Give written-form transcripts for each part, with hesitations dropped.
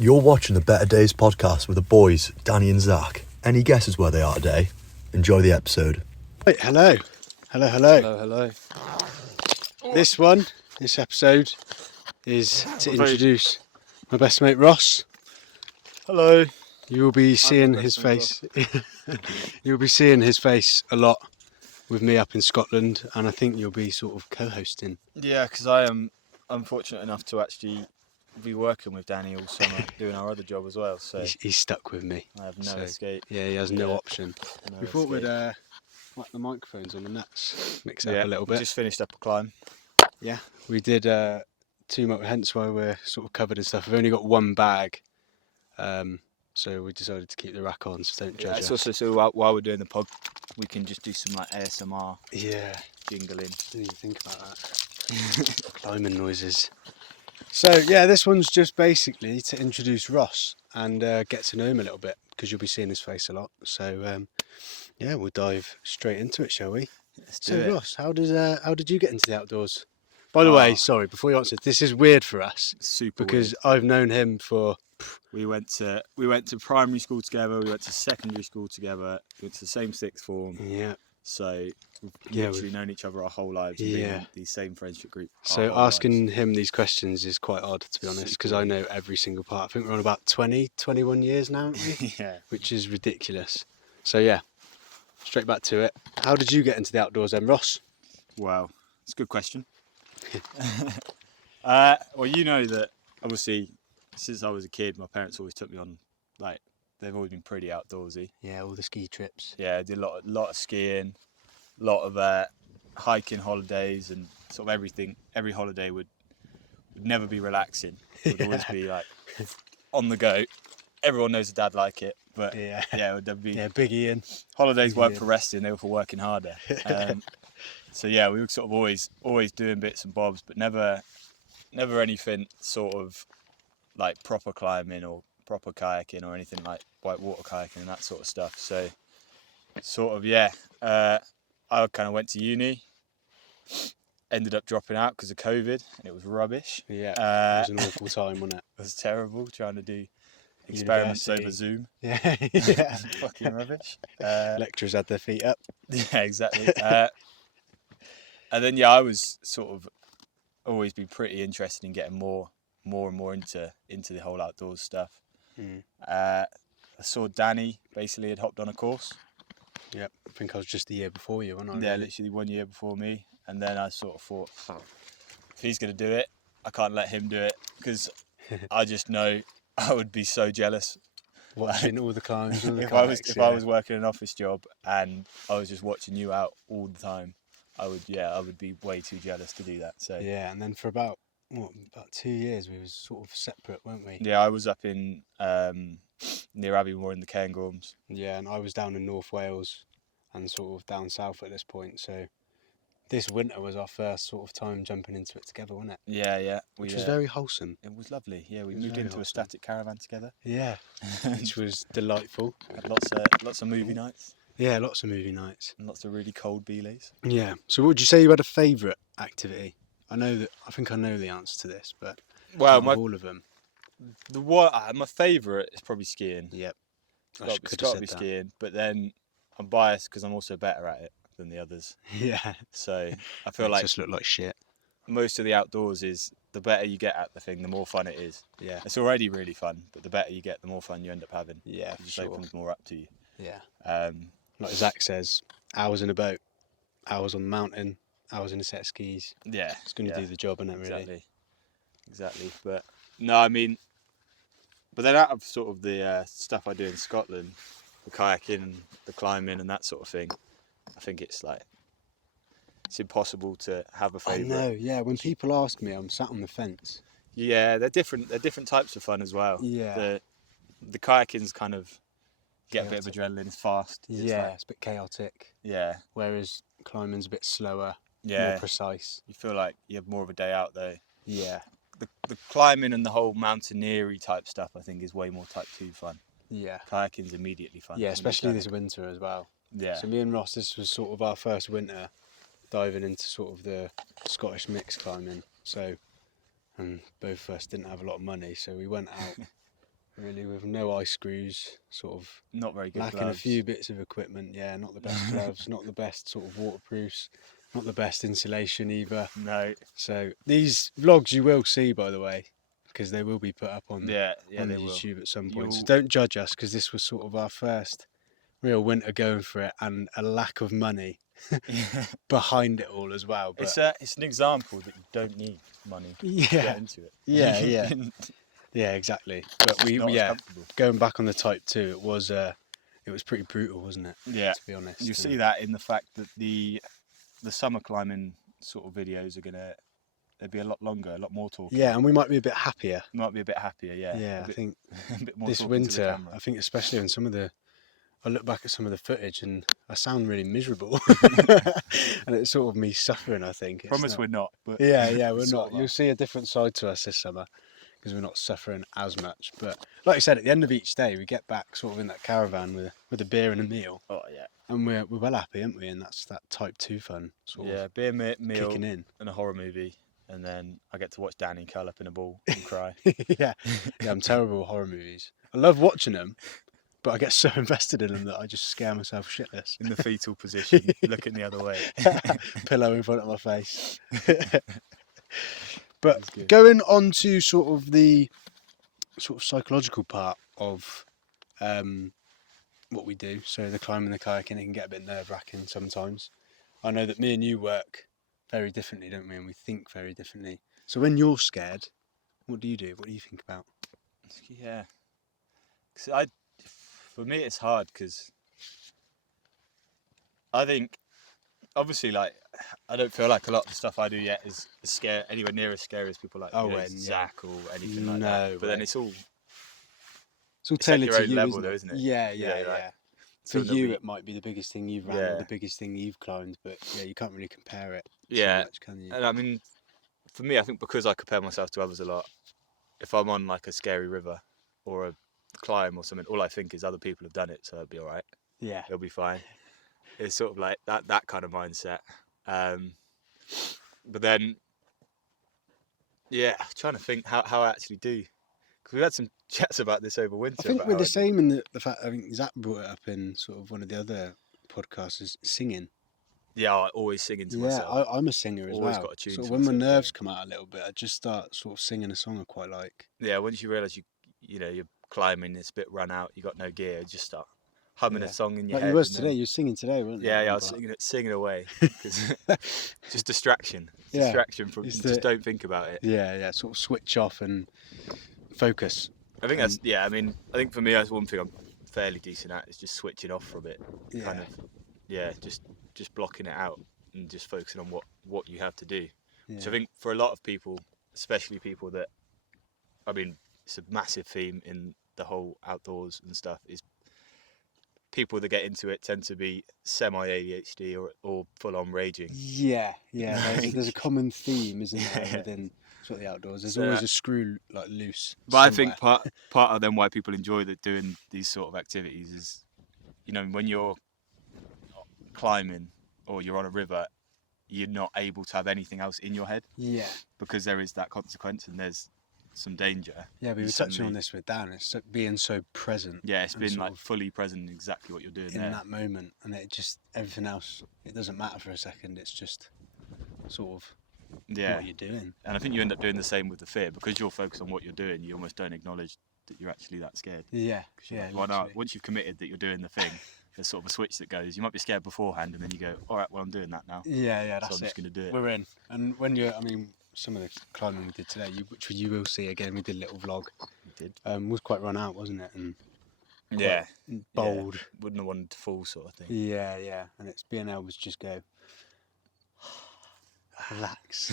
You're watching the Better Days podcast with the boys, Danny and Zach. Any guesses where they are today? Enjoy the episode. Right, hello. This episode is to introduce my best mate Ross. Hello. You will be seeing his face. You'll be seeing his face a lot with me up in Scotland, and I think you'll be sort of co-hosting. Yeah, because I am unfortunate enough to actually be working with Danny all summer, doing our other job as well. So He's stuck with me. I have no escape. Yeah, he has no option. No We thought we'd escape. whack the microphones on the nuts, mix it up a little we bit. just finished up a climb. Yeah, we did 2 months, hence why we're sort of covered and stuff. We've only got one bag, so we decided to keep the rack on, so don't judge It's us. also so while we're doing the pod, we can just do some like ASMR Yeah, jingling. didn't even think about that. Climbing noises. So yeah, this one's just basically to introduce Ross and get to know him a little bit, because you'll be seeing his face a lot. So yeah, we'll dive straight into it, shall we? Let's do So it. Ross, how did you get into the outdoors? By the way, sorry, before you answer, this is weird for us Super because weird. I've known him for We went to primary school together. We went to secondary school together. We went to the same sixth form. yeah. So we've Yeah, literally known each other our whole lives. And been Yeah. in the same friendship group. our So whole asking lives. him these questions is quite odd, to be honest, because I know every single part. I think we're on about 20, 21 years now, aren't we? Yeah. Which is ridiculous. So yeah, straight back to it. How did you get into the outdoors then, Ross? Wow, it's a good question. Well, you know that obviously since I was a kid, my parents always took me on, like, they've always been pretty outdoorsy. Yeah, all the ski trips. Yeah, I did a lot of skiing, a lot of hiking holidays, and sort of everything. Every holiday would never be relaxing. It would always be like on the go. Everyone knows a dad like it, but Yeah. it would never be. Yeah, Big Ian. Holidays weren't Ian. for resting; they were for working harder. So yeah, we were sort of always doing bits and bobs, but never anything sort of like proper climbing or proper kayaking or anything like whitewater kayaking and that sort of stuff. So sort of I kind of went to uni, ended up dropping out because of COVID, and it was rubbish. Yeah, it was an awful time, wasn't it? It was terrible trying to do experiments University. over Zoom. Yeah, yeah. Fucking rubbish. Lecturers had their feet up. Yeah, exactly. And then I was sort of always been pretty interested in getting more and more into the whole outdoors stuff. I saw Danny basically had hopped on a course. Yep, I think I was just the year before you, wasn't I? Yeah, really? literally 1 year before me. And then I sort of thought, if he's going to do it, I can't let him do it, because I just know I would be so jealous. Watching all the climbs, all the If kayaks, I was working an office job and I was just watching you out all the time, I would be way too jealous to do that. So yeah, and then for about 2 years we was sort of separate, weren't we? yeah, I was up in near Abbeymoor in the Cairngorms. Yeah, and I was down in North Wales and sort of down south at this point. So this winter was our first sort of time jumping into it together, wasn't it? Yeah. Which was very wholesome. It was lovely. Yeah, we It was moved very into a wholesome. static caravan together. Yeah, which was delightful. Had lots of movie nights Yeah, lots of movie nights. and lots of really cold belays. Yeah. So what would you say you had a favourite activity? I think I know the answer to this, but Well, out of all of them. my favourite is probably skiing. Yep. It's could have got to said be that. skiing, but then I'm biased because I'm also better at it than the others. Yeah. So I feel It like just looked like shit. most of the outdoors is the better you get at the thing, the more fun it is. Yeah. It's already really fun, but the better you get, the more fun you end up having. Yeah, It for just sure. opens more up to you. Yeah. Like Zach says, hours in a boat, hours on the mountain, hours in a set of skis. Yeah. It's going to do the job, isn't it, really? Exactly. But no, I mean, but then out of sort of the stuff I do in Scotland, the kayaking, the climbing, and that sort of thing, I think it's impossible to have a favourite. I know, yeah. When people ask me, I'm sat on the fence. Yeah, they're different. They're different types of fun as well. Yeah. The kayaking's kind of get a bit of adrenaline. It's fast. It's a bit chaotic. Yeah. Whereas climbing's a bit slower, Yeah. more precise. You feel like you have more of a day out though. Yeah. The climbing and the whole mountaineering type stuff, I think, is way more type 2 fun. Yeah. Kayaking's immediately fun. Yeah, especially this winter as well. Yeah. So me and Ross, this was sort of our first winter diving into sort of the Scottish mix climbing. So, and both of us didn't have a lot of money, so we went out really, with no ice screws, sort of Not very good lacking gloves. a few bits of equipment. Yeah, not the best gloves, not the best sort of waterproofs, not the best insulation either. No. So these vlogs you will see, by the way, because they will be put up on Yeah, on they will. YouTube at some point. So You'll- don't judge us, because this was sort of our first real winter going for it, and a lack of money behind it all as well. But it's an example that you don't need money to yeah, get into it. yeah, You yeah, can- yeah, exactly. But it's not as comfortable. going back on the Type 2, it was pretty brutal, wasn't it? Yeah, To be honest. you see that in the fact that the summer climbing sort of videos are they'll be a lot longer, a lot more talking. Yeah, and we might be a bit happier. Might be a bit happier, yeah. Yeah, I think a bit more this talking to the winter, camera. I think especially in some of the, I look back at some of the footage and I sound really miserable, and it's sort of me suffering. I think. Promise we're not, but Yeah, we're sort not. of You'll see a different side to us this summer because we're not suffering as much. But like I said, at the end of each day, we get back sort of in that caravan with a beer and a meal, Oh yeah. and we're well happy, aren't we? And that's that Type 2 fun sort Yeah, of beer, meal, kicking in. and a horror movie, and then I get to watch Danny curl up in a ball and cry. yeah, I'm terrible at horror movies. I love watching them, but I get so invested in them that I just scare myself shitless. In the fetal position, looking the other way. Pillow in front of my face. That's But good. going on to sort of the sort of psychological part of what we do, so the climbing, the kayaking, it can get a bit nerve-wracking sometimes. I know that me and you work very differently, don't we? And we think very differently. So when you're scared, what do you do? What do you think about? Yeah. For me, it's hard because I think, obviously, like, I don't feel like a lot of the stuff I do yet is anywhere near as scary as people like Zach or anything like that. But then it's all at tailored your to own you, level, though, isn't it? Yeah. Like, For so you, it might be the biggest thing you've ran or Yeah. the biggest thing you've climbed, but yeah, you can't really compare it Yeah. so much, can you? And I mean, for me, I think because I compare myself to others a lot, if I'm on like a scary river or a climb or something, all I think is other people have done it, so it'll be all right. Yeah. It'll be fine. It's sort of like that kind of mindset. But then, yeah, I'm trying to think how I actually do. Because we've had some chats about this over winter. I think about we're how the I do. same in the fact, I think Zach brought it up in sort of one of the other podcasts, is singing. Yeah, I always singing to myself. I'm a singer as Always well. got a tune So to when my myself, nerves come out a little bit, I just start sort of singing a song I quite like. Yeah, once you realise you're climbing, it's a bit run out, you got no gear, you just start humming Yeah. a song in your Like head. you was and today, then- you were singing today, weren't you? Yeah, I on was the singing away. 'Cause just distraction. Yeah, Distraction from, it's just don't think about it. Yeah, sort of switch off and focus. I think that's, yeah, I mean, I think for me, that's one thing I'm fairly decent at, is just switching off from it. Yeah. Kind of, yeah, just blocking it out and just focusing on what you have to do. Yeah. So I think for a lot of people, especially people that, I mean, it's a massive theme in the whole outdoors and stuff, is people that get into it tend to be semi-ADHD or full-on raging. Yeah. There's a common theme, isn't there, Yeah. within sort of the outdoors. There's So always a screw like loose. But I think somewhere. part of them why people enjoy doing these sort of activities is, you know, when you're climbing or you're on a river, you're not able to have anything else in your head Yeah. because there is that consequence and there's some danger. Yeah, we You were touching suddenly- on this with Dan. It's being so present. Yeah, it's and been sort like of fully present in exactly what you're doing in there. that moment, and it just everything else. It doesn't matter for a second. It's just sort of Yeah, what you're doing. and I think you end up doing the same with the fear because you're focused on what you're doing. You almost don't acknowledge that you're actually that scared. Yeah. 'Cause you're Yeah. like, why not? literally. Once you've committed that you're doing the thing, there's sort of a switch that goes. You might be scared beforehand, and then you go, all right, well, I'm doing that now. Yeah. So That's I'm just it. going to do it. We're in. And when you're, I mean, some of the climbing we did today, which you will see again, we did a little vlog. We did. Was quite run out, wasn't it? And Yeah. bold. Wouldn't have wanted to fall, sort of thing. Yeah. And it's being able to just go, relax.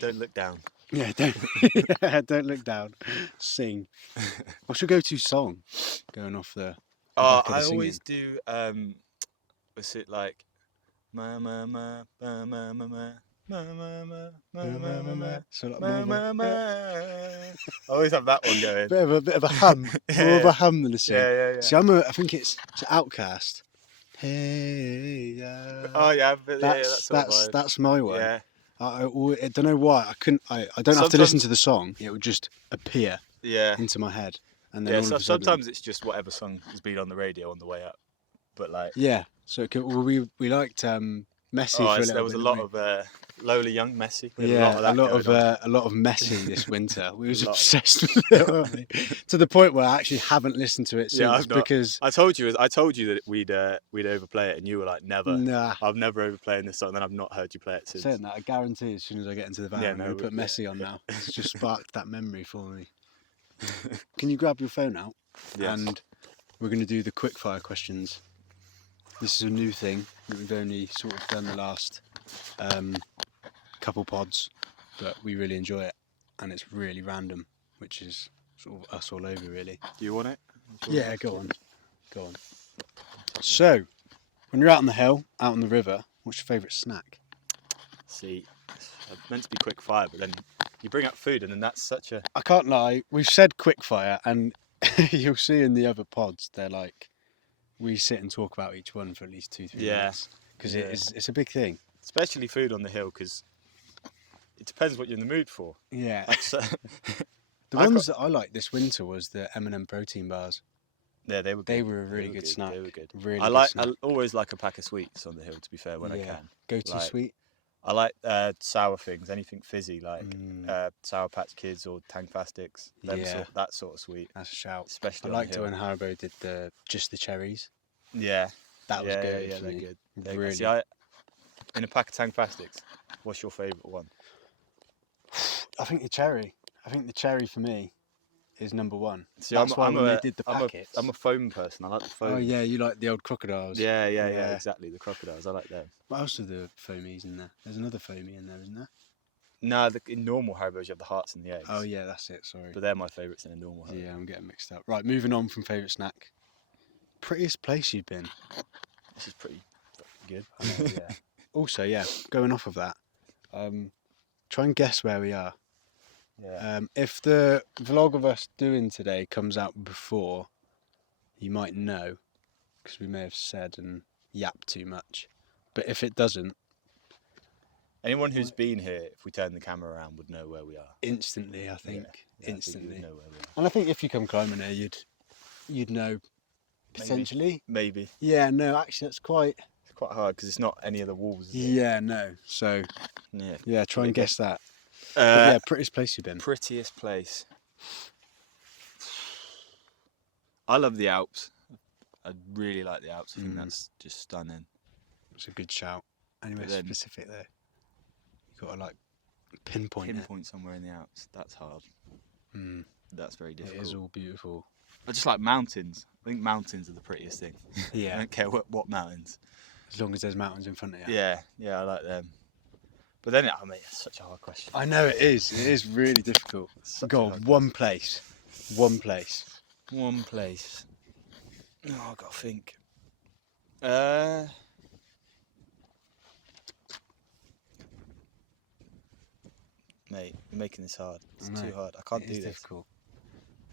Don't look down. Yeah, don't look down. Sing. What's your go-to song? Going off the Oh, back of the I singing. always do. What's it like? Ma ma ma ma ma ma ma ma ma ma ma ma ma So like ma more of ma ma. I always have that one going. a bit of a hum, more of a hum than a sing. Yeah. See, I think it's Outcast. Hey, yeah. Oh yeah, but yeah, That's sort of vibe. that's my one. Yeah, I don't know why I don't have to listen Sometimes- to the song. It would just appear. into my head. And then Yeah, all so of a sudden, sometimes it's just whatever song has been on the radio on the way up. But like, yeah. So we liked Messi for a little there was bit. a didn't lot we? of Lowly Young Messi. We had Yeah, a lot of that going on. a lot of Messi this winter. We was A lot of obsessed with it, weren't we? To the point where I actually haven't listened to it since Yeah, I've not. because I told you that we'd overplay it, and you were like, never. nah. I've never overplaying this song, and I've not heard you play it since. Saying that, I guarantee as soon as I get into the van, Yeah, I'm no, going to put yeah. Messi on now. It's just sparked that memory for me. Can you grab your phone out? Yes. And we're going to do the quickfire questions. This is a new thing that we've only sort of done the last couple pods, but we really enjoy it, and it's really random, which is sort of us all over, really. Do you want it? Yeah, go on. So, when you're out on the hill, out on the river, what's your favourite snack? See, it's meant to be quick fire, but then you bring up food, and then that's such a. I can't lie, we've said quickfire, and you'll see in the other pods, they're like, we sit and talk about each one for at least 2-3 minutes, because it's a big thing. Especially food on the hill, because it depends what you're in the mood for. Yeah. Like, so, The ones that I liked this winter was the M&M protein bars. yeah, they were good. They were a really good snack. They were good. Really I good snack. always like a pack of sweets on the hill, to be fair, when I can. Go to Like, sweet. I like sour things, anything fizzy, like Sour Patch Kids or Tangfastics. That sort of sweet. That's a shout. Especially I on liked the it hill. when Haribo did just the cherries. Yeah. That was good. Yeah, for they're me. good. Really. See, in a pack of Tangfastics, what's your favourite one? I think the cherry. I think the cherry for me is number one. See, That's why when they did the I'm packets. I'm a foam person. I like the foam. Oh yeah, you like the old crocodiles. Yeah, exactly. The crocodiles, I like them. What else are the foamies in there? There's another foamy in there, isn't there? No, in normal Haribos you have the hearts and the eggs. Oh yeah, that's it. Sorry. But they're my favourites in a normal Haribo. Yeah, I'm getting mixed up. Right, moving on from favourite snack. Prettiest place you've been. This is pretty good. Yeah. Also, yeah, going off of that, try and guess where we are. Yeah. If the vlog of us doing today comes out before, you might know, because we may have said and yapped too much. But if it doesn't, Anyone who's been here, if we turn the camera around, would know where we are. instantly, I think, Yeah, instantly. I think you would know where we are. And I think if you come climbing here, you'd know potentially. Maybe. Yeah, no, actually, that's quite. It's quite hard because it's not any of the walls. Is it? Yeah, no. So Yeah. try and guess that. But Uh, yeah, prettiest place you've been. Prettiest place. I love the Alps. I really like the Alps. I think that's just stunning. It's a good shout. Anywhere But then- specific there? You gotta like pinpoint somewhere in the Alps. That's hard. it. That's very It difficult. is all beautiful. I just like mountains. I think mountains are the prettiest thing. I Yeah, don't care what mountains. as long as there's mountains in front of you. Yeah, I like them. But then, it's such a hard question. I know it is. It is really difficult. Such a Go on, hard one place. One place. One place. Oh, I've got to think. Mate, you're making this hard. It's too hard. I can't It do is this. difficult.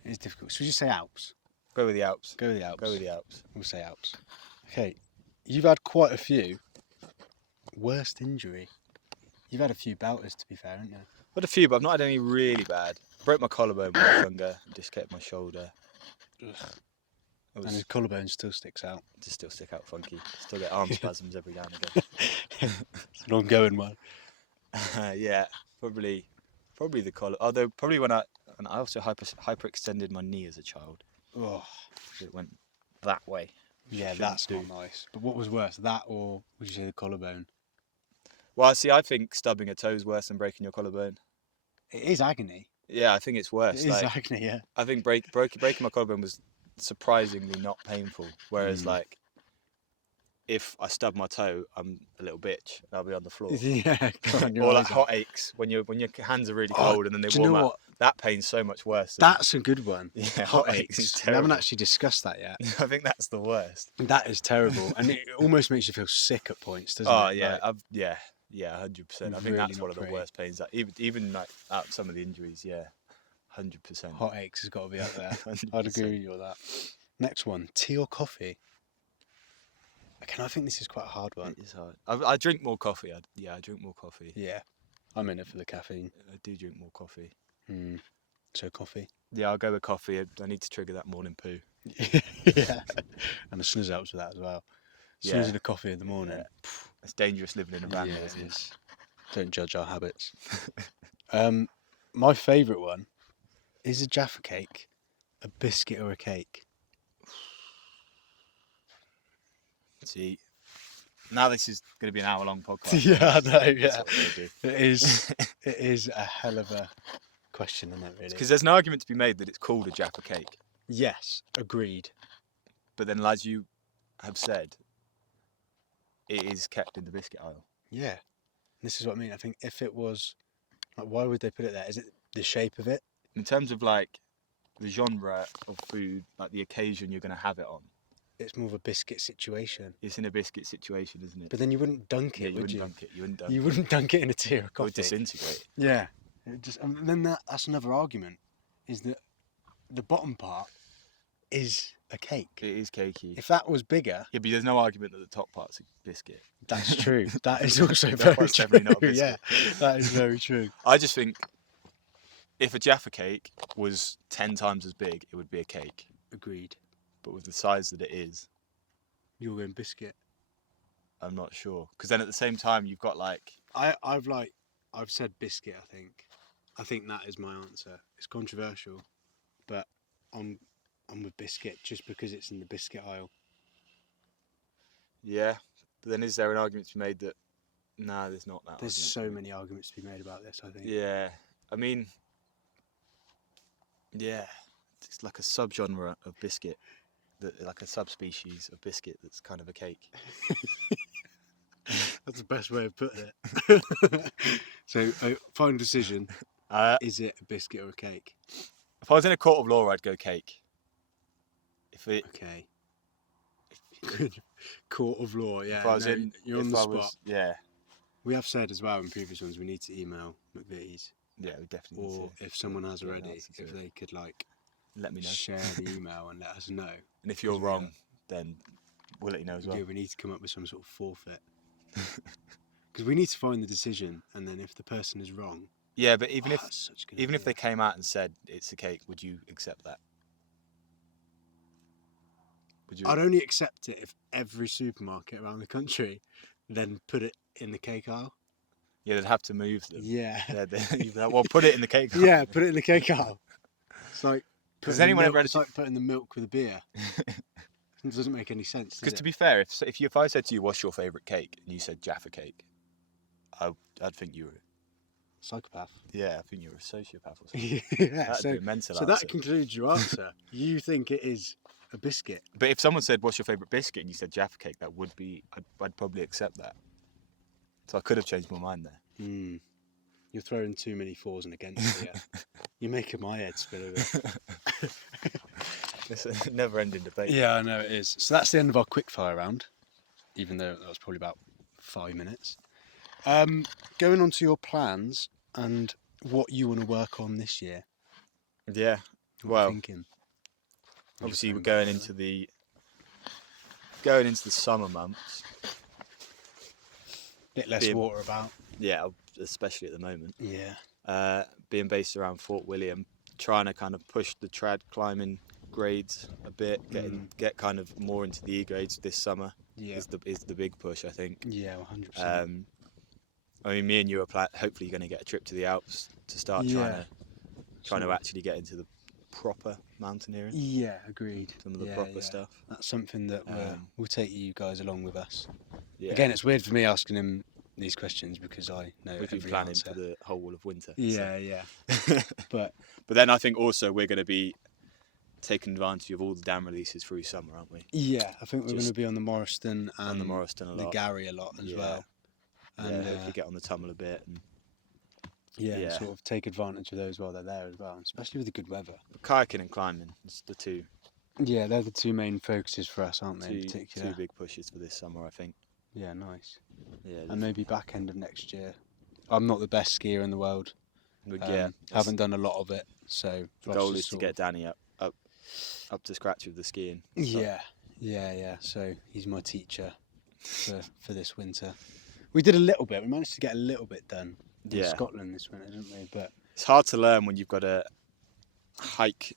It is difficult. Should we just say Alps? Go with the Alps. Go with the Alps. Go with the Alps. We'll say Alps. Okay, you've had quite a few. Worst injury? You've had a few belters, to be fair, haven't you? Had a few, but I've not had any really bad. Broke my collarbone when I was younger. Dislocated my shoulder. It And was his collarbone still sticks out. just still stick out funky. Still get arm spasms every now and again. It's an ongoing one. Yeah, probably the collar. Although probably when I also hyperextended my knee as a child. Oh, So it went that way. yeah, Shouldn't that's do. not nice. But what was worse, that or would you say the collarbone? Well, see, I think stubbing a toe is worse than breaking your collarbone. It is agony. Yeah, I think it's It worse. is Like, agony, yeah. I think breaking my collarbone was surprisingly not painful. Whereas, like, if I stub my toe, I'm a little bitch. And I'll be on the floor. Yeah, go on, your Or like eyes hot out. aches when your hands are really Oh, cold and then they do you warm know up. what? That pain's so much worse. Than, That's a good one. yeah, Hot aches. is We haven't terrible. actually discussed that yet. I think that's the worst. That is terrible, and it almost makes you feel sick at points, doesn't Oh it? yeah, Like, yeah, 100%. I think Really that's not one of the pretty. worst pains. That even like out of some of the injuries, yeah, 100%. hot aches has got to be up there. 100%. I'd agree with you on that. Next one, tea or coffee? Okay, I think this is quite a hard one. It is hard. I drink more coffee. I drink more coffee. Yeah, I'm in it for the caffeine. I do drink more coffee. So coffee. Yeah, I'll go with coffee. I need to trigger that morning poo. Yeah. And the snooze helps with that as well. Yeah. Snooze and a coffee in the morning. Yeah. It's dangerous living in a van, Yeah, though, it isn't it? is. Don't judge our habits. My favourite one is a Jaffa cake, a biscuit or a cake. See, now this is going to be an hour-long podcast. Yeah, I know. That's Yeah, what we're gonna do. it is. It is a hell of a question, isn't it? Really. Because there's an argument to be made that it's called a Jaffa cake, Yes, agreed. but then, as you have said, it is kept in the biscuit aisle. Yeah, this is what I mean. I think if it was, like, why would they put it there? Is it the shape of it? In terms of like the genre of food, like the occasion you're going to have it on, It's more of a biscuit situation. it's in a biscuit situation, isn't it? But then you wouldn't dunk Yeah, it, you would wouldn't you? dunk it. You wouldn't dunk You it. wouldn't dunk it in a tea or a It coffee. would disintegrate. Yeah, it just and then that's another argument, is that the bottom part is a cake. It is cakey. If that was bigger, Yeah, but there's no argument that the top part's a biscuit. that's true. That is also That very part's true. definitely not a biscuit. Yeah, that is very true. I just think if a Jaffa cake was 10 times as big, it would be a cake. Agreed. But with the size that it is, You're going biscuit. I'm not sure. Because then at the same time, you've got like, I've said biscuit. I think that is my answer. It's controversial, but I'm with biscuit just because it's in the biscuit aisle. yeah. But then is there an argument to be made that, no, there's not that There's argument so to be many arguments to be made about this. I think. made. Yeah. I mean, yeah. It's like a subgenre of biscuit, like a subspecies of biscuit that's kind of a cake. That's the best way of putting it. So, final decision: is it a biscuit or a cake? If I was in a court of law, I'd go cake. Okay. Good. Court of law. Yeah. If I was you're on the spot. Yeah. We have said as well in previous ones we need to email McVitie's, Yeah, we definitely need or to if someone has get an already, answer to if it. they could like Let me know. share the email and let us know. And if you're Because we wrong, then we'll let you know as well. Yeah, we need to come up with some sort of forfeit. Because we need to find the decision, and then if the person is wrong, Yeah, but even that's such a good if they idea. came out and said it's a cake, would you accept that? Would you? I'd only accept it if every supermarket around the country then put it in the cake aisle. Yeah, they'd have to move them. Yeah. You'd be like, well, put it in the cake. Yeah, put it in the cake aisle. It's like Has putting the anyone milk- ever it's like putting the milk with a beer. It doesn't make any sense. Because Does to it? be fair, if I said to you, "What's your favourite cake?" and you said Jaffa cake, I'd think you were. Psychopath. Yeah, I think you were a sociopath or something. Yeah. That'd So, be a mental so answer. that concludes your answer. You think it is a biscuit? But if someone said, "What's your favourite biscuit?" and you said Jaffa cake, that would be. I'd probably accept that. So I could have changed my mind there. Hmm. You're throwing too many fors and against here. You're making my head spin a bit. It's a never-ending debate. Yeah, I know it is. So that's the end of our quickfire round, even though that was probably about 5 minutes. Going on to your plans and what you want to work on this year. Yeah. What Well, are you thinking? obviously we're going into the summer months. Bit less being- water about. Yeah, especially at the moment. Yeah. Being based around Fort William, trying to kind of push the trad climbing grades a bit, get kind of more into the E grades this summer. Yeah. is the big push, I think. Yeah, 100%. I mean, me and you are hopefully going to get a trip to the Alps to start trying to actually get into the proper mountaineering, Yeah, agreed. some of the Yeah, proper yeah. stuff. That's something that we'll take you guys along with us. Yeah. Again, it's weird for me asking him these questions because I know We've been every planning answer. for the whole of winter. Yeah, yeah. But But then I think also we're going to be taking advantage of all the dam releases through summer, aren't we? yeah, I think we're going to Just be on the Morriston and On the Morriston a the lot. Gary a lot as Yeah. well. And Hopefully get on the Tummel a bit. And yeah, yeah. sort of take advantage of those while they're there as well, especially with the good weather. kayaking and climbing, it's the two Yeah, they're the two main focuses for us, aren't they, in particular? two big pushes for this summer, I think. Yeah, nice. Yeah, And maybe back end of next year. I'm not the best skier in the world. Haven't done a lot of it, so the goal is to get Danny up to scratch with the skiing. Yeah. So he's my teacher for this winter. We did a little bit. We managed to get a little bit done in Yeah. Scotland this winter, didn't we? But It's hard to learn when you've got a hike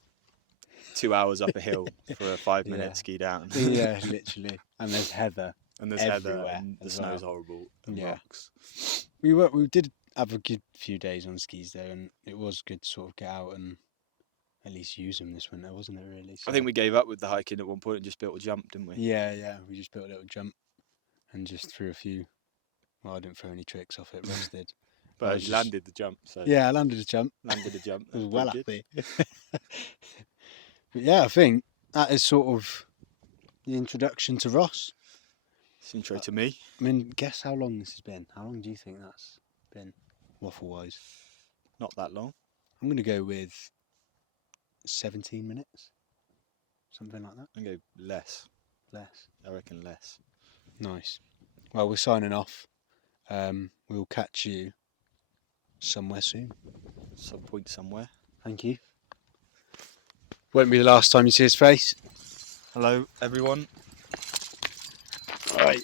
2 hours up a hill for a 5-minute Yeah. ski down. Yeah, literally. And there's heather. And there's heather everywhere and the as snow's well. horrible and Yeah. rocks. We did have a good few days on skis though, and it was good to sort of get out and at least use them this winter, wasn't it? Really. I think we gave up with the hiking at one point and just built a jump, didn't we? Yeah. We just built a little jump and just threw a few. Well, I didn't throw any tricks off it. Russ did. I But was you just- landed the jump, so Yeah, I landed a jump. landed a jump. I was That's well pretty good. happy. But yeah, I think that is sort of the introduction to Ross. It's intro to me. I mean, guess how long this has been? How long do you think that's been, waffle-wise? Not that long. I'm going to go with 17 minutes. Something like that. I'm going to go less. Less. I reckon less. Nice. Well, we're signing off. We'll catch you somewhere soon. Some point somewhere. Thank you. Won't be the last time you see his face. Hello, everyone. Right.